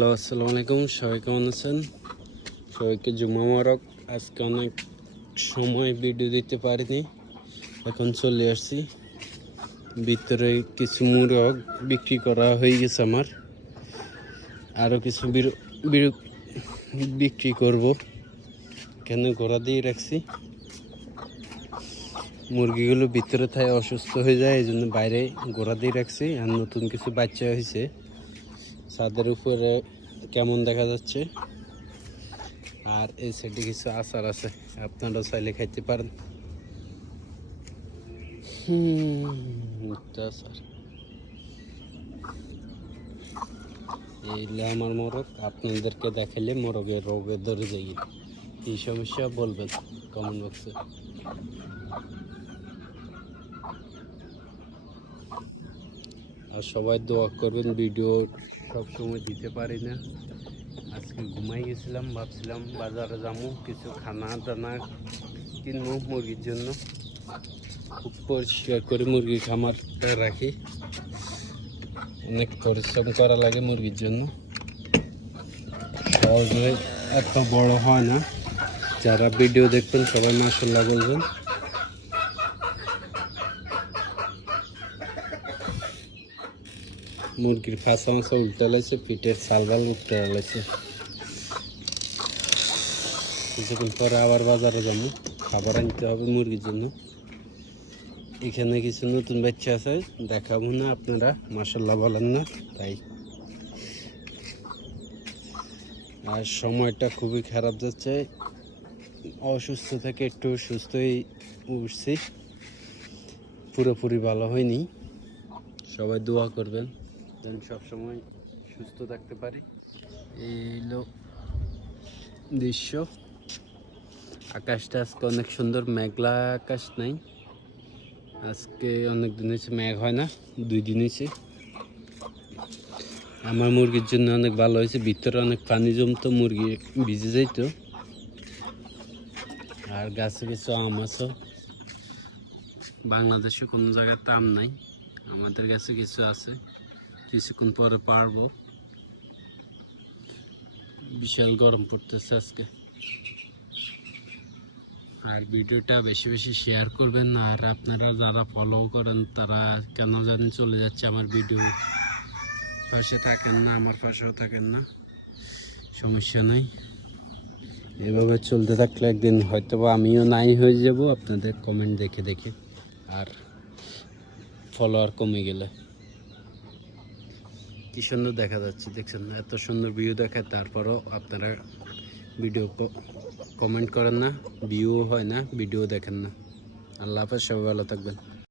Hello, আসসালামু আলাইকুম। সবাই কেমন আছেন? সবাইকে জুমা মোবারক। আজকে অনেক সময় ভিডিও দিতে পারিনি, এখন চলে আসছি। ভিতরে কিছু মুরগ বিক্রি করা হয়ে গেছে আমার, আরও কিছু বিক্রি করব। কেন ঘোড়া দিয়ে রাখছি, মুরগিগুলো ভিতরে থাকে অসুস্থ হয়ে যায়, এই জন্য বাইরে ঘোড়া দিয়ে রাখছি। আর নতুন কিছু বাচ্চা হয়েছে, ছাদের উপরে কেমন দেখা যাচ্ছে। আর এই সাইডে কিছু আচার আছে, আপনারা চাইলে খাইতে পারেন। আচার এইগুলো আমার মোরগ। আপনাদেরকে দেখাইলে মোরগের রোগে ধরে যাই, এই সমস্যা বলবেন কমেন্ট বক্সে। আর সবাই দোয়া করবেন, ভিডিও সবসময় দিতে পারি না। আজকে ঘুমাই গেছিলাম, ভাবছিলাম বাজারে যাবো, কিছু খানা দানা কিনবো মুরগির জন্য। খুব পরিষ্কার করে মুরগি খামারটা রাখি, অনেক পরিশ্রম করা লাগে মুরগির জন্য, সহজে এত বড় হয় না। যারা ভিডিও দেখবেন সবাই মাশাআল্লাহ বলবেন। মুরগির ফাঁসা মাছা উল্টে লাইছে, পিঠের সালবাল উল্টে লাইছে। কিছুক্ষণ পরে আবার বাজারে যাবো, খাবার আনতে হবে মুরগির জন্য। এখানে কিছু নতুন বাচ্চা আছে, দেখাবো না, আপনারা মাশাআল্লাহ বলেন না তাই। আর সময়টা খুবই খারাপ যাচ্ছে, অসুস্থ থেকে একটু সুস্থই উঠছি, পুরোপুরি ভালো হয়নি। সবাই দোয়া করবেন যেন সবসময় সুস্থ থাকতে পারি। এই হলো দৃশ্য। আকাশটা আজকে অনেক সুন্দর, মেঘলা আকাশ নাই। আজকে অনেক দিন হয়েছে মেঘ হয় না, 2 দিন হয়েছে। আমার মুরগির জন্য অনেক ভালো হয়েছে, ভিতরে অনেক পানি জমতো, মুরগি ভিজে যাইত। আর গাছে কিছু আম আছে, বাংলাদেশে কোনো জায়গায় আম নাই, আমাদের কাছে কিছু আছে, কিছুক্ষণ পরে পারবো। বিশাল গরম পড়তেছে আজকে। আর ভিডিওটা বেশি বেশি শেয়ার করবেন। আর আপনারা যারা ফলো করেন তারা কেন জানি চলে যাচ্ছে আমার ভিডিও, পাশে থাকেন না, আমার পাশেও থাকেন না। সমস্যা নেই, এভাবে চলতে থাকলে একদিন হয়তো আমিও নাই হয়ে যাব আপনাদের কমেন্ট দেখে দেখে, আর ফলোয়ার কমে গেলে। কি সুন্দর দেখা যাচ্ছে, দেখছেন? এত সুন্দর ভিউ দেখায়, তারপরও আপনারা ভিডিও কমেন্ট করেন না, ভিউ হয় না, ভিডিও দেখেন না। আল্লাহ হাফেজ, সবাই ভালো থাকবেন।